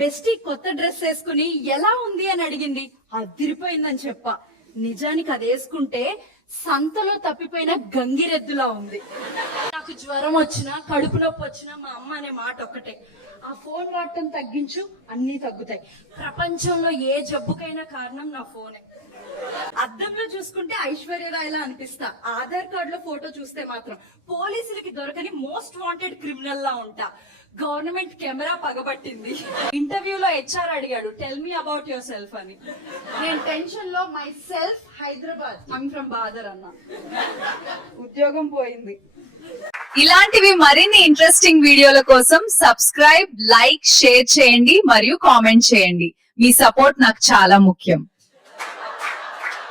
Bestie కొత్త dress వేసుకుని ఎలా ఉంది అని అడిగింది. అదిరిపోయిందని చెప్పా. నిజానికి అది వేసుకుంటే సంతలో తప్పిపోయిన గంగిరెద్దులా ఉంది. నాకు జ్వరం వచ్చినా కడుపు నొప్పి వచ్చినా మా అమ్మ అనే మాట ఒక్కటే, ఆ ఫోన్ వాడటం తగ్గించు అన్ని తగ్గుతాయి. ప్రపంచంలో ఏ జబ్బుకైనా కారణం నా ఫోనే. అద్దంలో చూసుకుంటే ఐశ్వర్యరాయ్లా అనిపిస్తా, ఆధార్ కార్డు లో ఫోటో చూస్తే మాత్రం పోలీసులకి దొరకని మోస్ట్ వాంటెడ్ క్రిమినల్ లా ఉంటా. గవర్నమెంట్ కెమెరా పగబట్టింది. ఇంటర్వ్యూలో హెచ్ఆర్ అడిగాడు, tell me about yourself అని. నేను టెన్షన్ లో myself Hyderabad, I'm from bother అన్నా. ఉద్యోగం పోయింది. ఇలాంటివి మరిన్ని ఇంట్రెస్టింగ్ వీడియోల కోసం సబ్స్క్రైబ్, లైక్, షేర్ చేయండి మరియు కామెంట్ చేయండి. మీ సపోర్ట్ నాకు చాలా ముఖ్యం.